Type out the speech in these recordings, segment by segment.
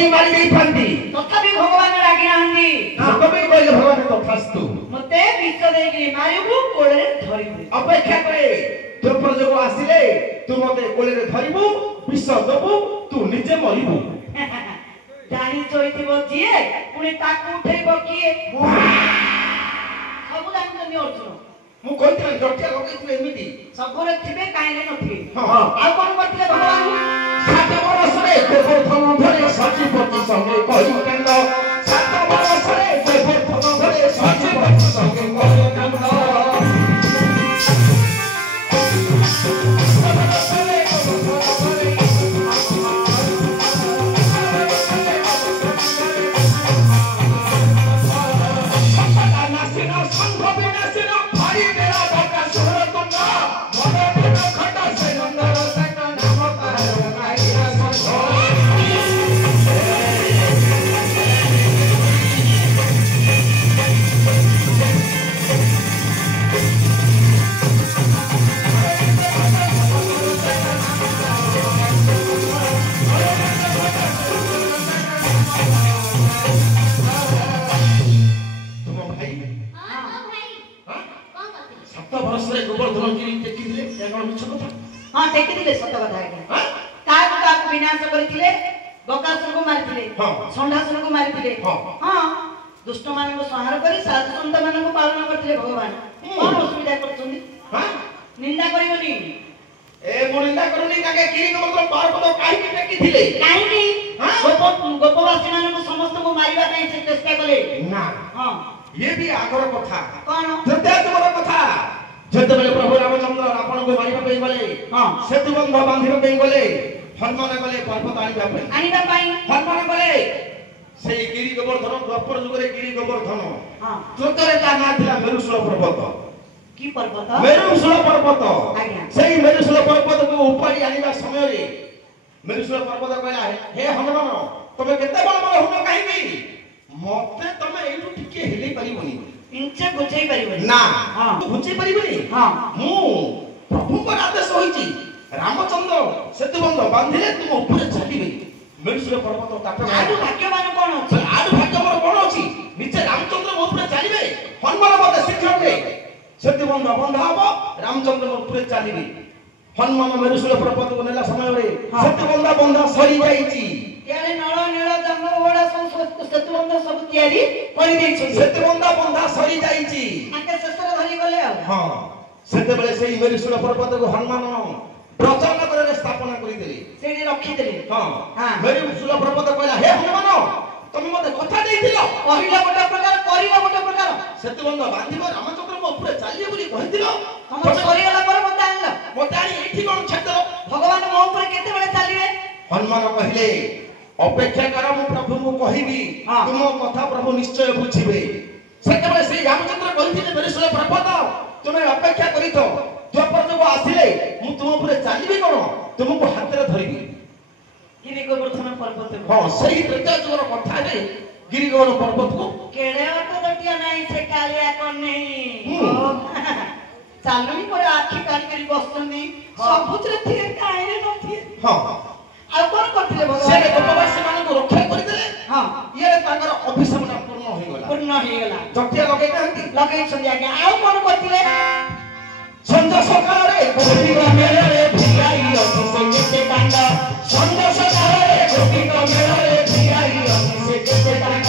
ଦେଇ ମାରି ଦେଇଥାନ୍ତି ତଥାପି ଭଗବାନ ରାଗି ନାହାନ୍ତି ସେଥିପାଇଁ କହିଲେ ଭଗବାନ ତଥାସ୍ତୁ ମତେ ବିଷ ଦେଇକି ମାରିବୁ କୋଳରେ ଧରିବୁ ଅପେକ୍ଷା କରେ ଦ୍ରୌପଦୀକୁ ଆସିଲେ ତୁ ମତେ କୋଳରେ ଧରିବୁ ବିଷ ଦେବୁ ତୁ ନିଜେ ମରିବୁ ଜାଣି ଶୋଇଥିବ ଯିଏ ପୁଣି ତାକୁ ଉଠେଇବ କିଏ ସବୁ ଜାଣିଛନ୍ତି ଅର୍ଜୁନ ମୁଁ କହିଥିଲି ଜଟିଆ ଲଗେଇଥିଲେ ଏମିତି ସବୁରେ ଥିବେ କାହିଁକି ନଥିବେ ହଁ ଆଉ କଣ କରିଥିଲେ ଭଗବାନ 7 ବର୍ଷରେ ଗୋବର୍ଦ୍ଧନ ଧରେ ସଚିପତି ସଙ୍ଗେ କହି କାନ୍ଦ 7 ବର୍ଷରେ ଗୋବର୍ଦ୍ଧନ ଧରେ ସଚିପତି ସଙ୍ଗେ କହି କାନ୍ଦ हाँ टेकिले सत कथा आज्ञा काक काक विनाश करथिले बकासुर को मारथिले षंढासुर को मारथिले हां दुष्ट मान को संहार करी साधु संत मान को पालन करथिले भगवान कोन असुविधा करछुंदी हां निंदा करिवनी ए मो निंदा करनी काके गिरी को मतलब पर्वत काहे के टेकिथिले काहे की गोपवासी मान को समस्त को मारिबा पई से चेष्टा कले ना हां ये भी आगर कथा कोन जते तुमर कथा जते बेले प्रभु रामचंद्र रावण को मारिबा पई गले हां सेतु बंध बांधिबा पई गले हनुमान गले पर्वत आनिबा पई हनुमान गले सेई गिरी गोवर्धन द्वापर जुगरे गिरी गोवर्धन हां तोतरे ता ना थिला मेरुशूल पर्वत की पर्वत मेरुशूल पर्वत आज्ञा सेई मेरुशूल पर्वत को उपाड़ी आनिबा समय रे मेरुशूल पर्वत कहला हे हनुमान तमे केते बड़ बड़ हुन काहे की मते तमे एठु टिके हिली परिबनी इंचे बुझाई परिबनी ना हां तू बुझाई परिबनी हां मु प्रभु को आदेश होईची रामचंद्र सेतु बंध बांधिले तुम ऊपर चलिबे मेरुशूल पर्वत ताप आडू भाग्यवान कोन अछि आडू भाग्यवान कोन अछि निचे रामचंद्र ऊपर चलिबे हनुमान मते शिक्षा दे सेतु बंध बंधा हबो रामचंद्र ऊपर चलिबे हनुमान मेरुशूल पर्वत को नेला समय रे सेतु बंध बंधा सरी जाईची यारे नळ नीळ जंगल ओडा सेतु बंध सब तयारी करि दैछि सेतु बंध बंधा सरी जाईची आके शेषरे धरि गले हां सेते बेले सेई मेरुशूल पर्वत को हनुमान ब्रजनगर रे स्थापना करि देले सेडी रखि देले हां मेरुशूल पर्वत कहला हे हनुमान तमे मते कथा देइथिलो कहिला गोटे प्रकार करिला गोटे प्रकार सेतु बंध बांधिबो रामचंद्र म ऊपर चालिए बोली कहिथिलो हम सरी गला पर मते आनला मते आनी एठी कोन छेदो भगवान मो ऊपर केते बेले चालिबे हनुमान कहिले अपेक्षा कर मु प्रभु को कहिबी तुम कथा प्रभु निश्चय बुझिबे सेते बेले श्री रामचंद्र कहिथिले मेरुशूल पर्वत तुमे अपेक्षा करितो द्वापर जब आसिले मु तुम ऊपर चालिबी कोन तुमको हाथ रे धरिबी गिरी गोवर्धन पर्वत हां सही त्रेता जुगर कथा रे गिरी गोवर्धन पर्वत को केड़े बात दटिया नहीं से कालिया कोन नहीं चालुनी पर आखी काट करी बसनी सबुतरे थिए काहे न थिए हां आ कोन करथिले भगवान से गोपवासी मान को रक्षा करि देले हां ये ताकर अभिशाप पूर्ण होई गला जटिया लगे छंदी आज्ञा आ कोन करथिले संध्या सकाळ रे गोपी का मेला रे भिखारी अछि से केते कांड संध्या सकाळ रे गोपी का मेला रे भिखारी अछि से केते कांड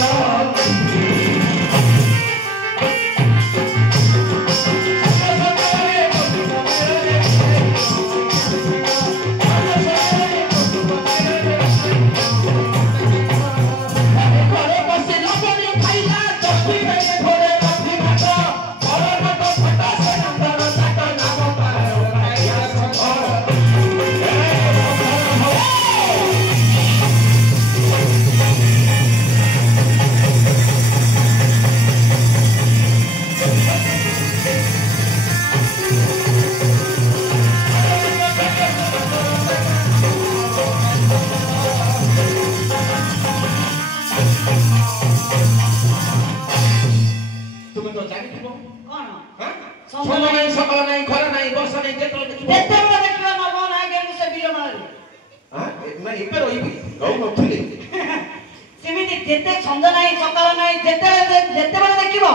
जेते छंद नाही सकाळ नाही जेतेबेले देखिबो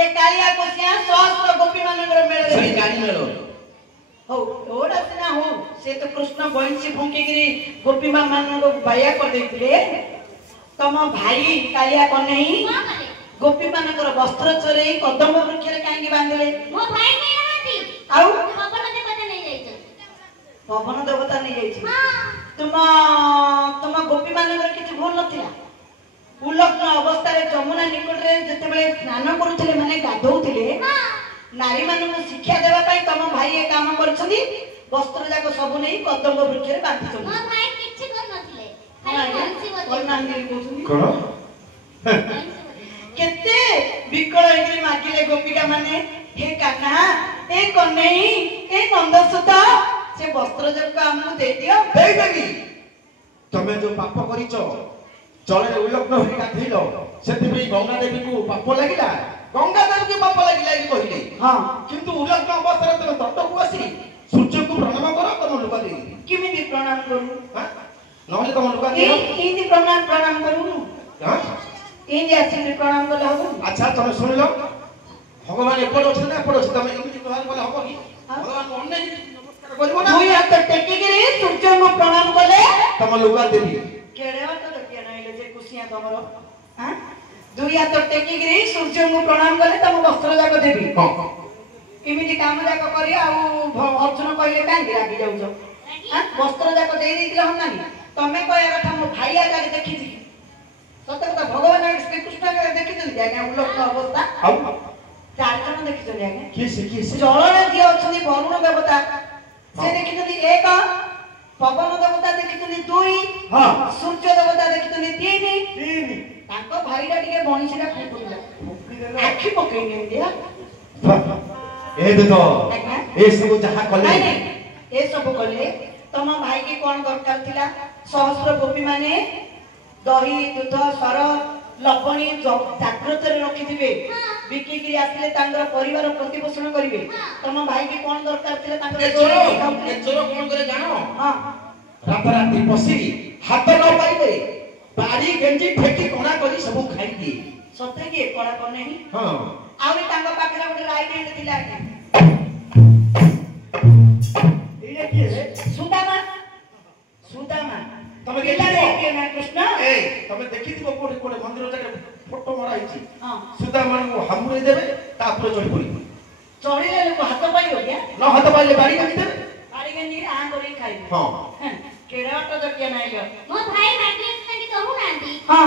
ए कालिया कोसिया सहस्र गोपी मानकर मेळ सही गाड़ी मेलो हो ओडा सिना हो से तो कृष्ण बंशी फुंकी गिरी गोपी मानकर बाया कर देथिले तम भाई कालिया कोन नहीं गोपी मानकर वस्त्र चोरे कदम वृक्ष रे कांगी बांधले मो भाई नहीं रहती आउ पवन देवता नहीं जाई पवन देवता नहीं जाई हां तुम गोपी मानकर किछ भूल नथिला उलग्न अवस्था रे जमुना निकट रे जतेबेले स्नान करूथिले माने गाधौथिले नारी मानक शिक्षा देबा पई तम भाई ए काम करछथि वस्त्र जाको सब नै कदम वृक्ष रे बांधि छथि मो भाई किछ कर नथिले खाली बंसी बजे कोन नांदी कोथुनी कोन केते बिकळ इकरी मागिले गोपिका माने हे कान्हा ए कन्हई ए नंदसुता से वस्त्र जाको हमहु दे दियो देई देबी तमे जो पाप करिचो जले उलग्न होई गाधैलो सेति गंगा देवी को पाप लागिला गंगा देवी को पाप लागिला कि कहिले हां किंतु उलग्न अवस्था रे तमे तट को आसी सूर्य को प्रणाम करो तम लुका दे किमिति प्रणाम करू हां नहले तम लुका दे इनि प्रणाम करू हां इनि आसी प्रणाम कले हो अच्छा तमे सुनिलो भगवान एपड अछि ना एपड अछि तमे इमिति प्रणाम कले हबो कि भगवान अन्य नमस्कार करबो ना दुई हाथ टेकी गिरी सूर्य को प्रणाम कले तम लुका देबी केड़े बात देखिया नाइले जे कुसिया तमरो हां दुई हाथ टेकी गिरी सूर्य को प्रणाम कले तम वस्त्र जाक देबी हां इमिति काम जाक करी आ अर्जुन कहले काई रागी जाउछो हां वस्त्र जाक दे देतिल हम नानी तमे कहया कथा मो भाई आगा देखि छी सत्य कथा भगवान श्री कृष्ण के देखि छी आज्ञा उलग्न अवस्था अब चार जन देखि छी आज्ञा किस जल रे जे अछनी वरुण देवता से देखि छी एक पवन देवता देखि दुई हां सूर्य देवता देखि तीन ताको भाईरा टिके बणीसीरा फुकुला आखि पकई ने दिया ए देखो ए सब जहा कले नहीं ए सब कले तम भाई के कोन दरकार थिला सहस्र गोपी माने दही दूध सर लवणी जागृत रे रखि दिबे बिकी गिरी आसले तांगर परिवार प्रतिपोषण करिवे तम भाई के कोन दरकार थिला तांगर चोरो कोन करे जानो हां रात राती पसी हाथ न पाइले बाड़ी गंजी फेकी कोना करी सब खाई दिए सते के कोना कोने ही हां आउरी तांगा पाखरा गोटे राइट थिला इले की रे सुदामा तमे देखि ना कृष्ण ए तमे देखि दिबो कोडे मंदिर जाके फोटो मरा हिची हां सुदामा को हमरे देबे तापर चढ़ी पड़ी चढ़ीले लोक हाथ पाई हो गया न हाथ पाइले बाड़ी गंजी देबे बाड़ी गंजी आ करी खाई हां केड़ा ऑटो जकिया नाही लो मो भाई नेकलेस खाली कहू नांदी हां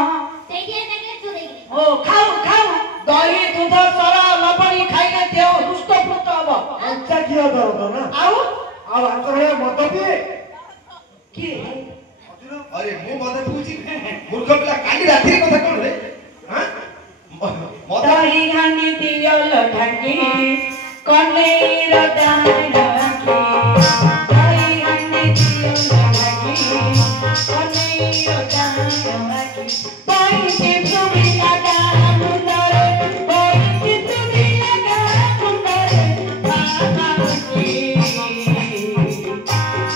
सेठी नेकलेस चोरी गई ओ खाओ दही दूध सरा लवणी खाइले देह हुष्ट पुष्ट हबो अच्छा किया दरद ना आउ आंतरे मत पिए की अरे मु मत पूछी मूर्ख पिला काली राती कथा कोन रे हां मत दही हानी दियल ढाकी कनेर दान की दही हानी दियल ढाकी कनेर दान की पाई के तुमी लगा मुंदरे पाई के तुमी लगा मुंदरे बाबा की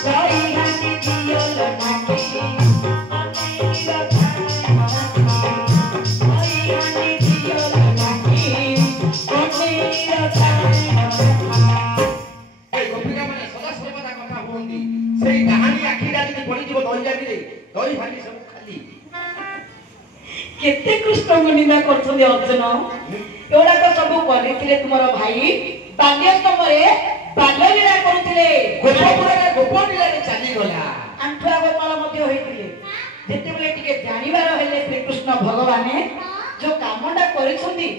दही हानी दियल ढाकी कनेर केते कृष्ण मुनिना करछन अर्जुन एवडा को सब करिथिले तुमर भाई बाल्य समय बाल्यलीला करूथिले गोपपुरा गोपलीला रे चली गला आंठुआ गोपाल मध्ये होइथिले जेतेबेले टिके जानिबार हेले श्री कृष्ण भगवान जो कामडा करिसथि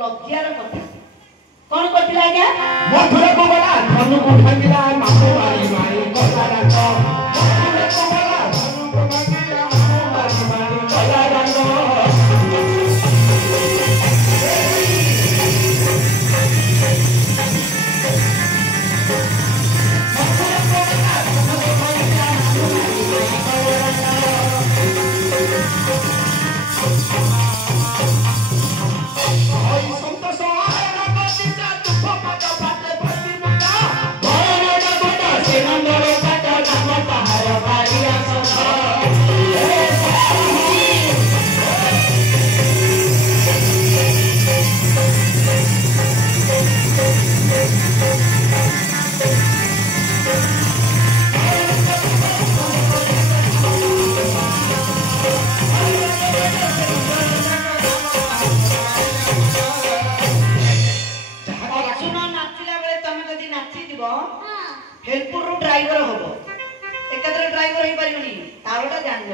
लज्जार कथा कोन करथिला आज्ञा मथुरा गोबला धनु को खाइला माको मारी मारी कला रंग मथुरा गोबला धनु को खाइला माको मारी मारी कला रंग हेल्पर ड्राइवर हम एकाद्रे ड्राइवर हो पारे तालटा जान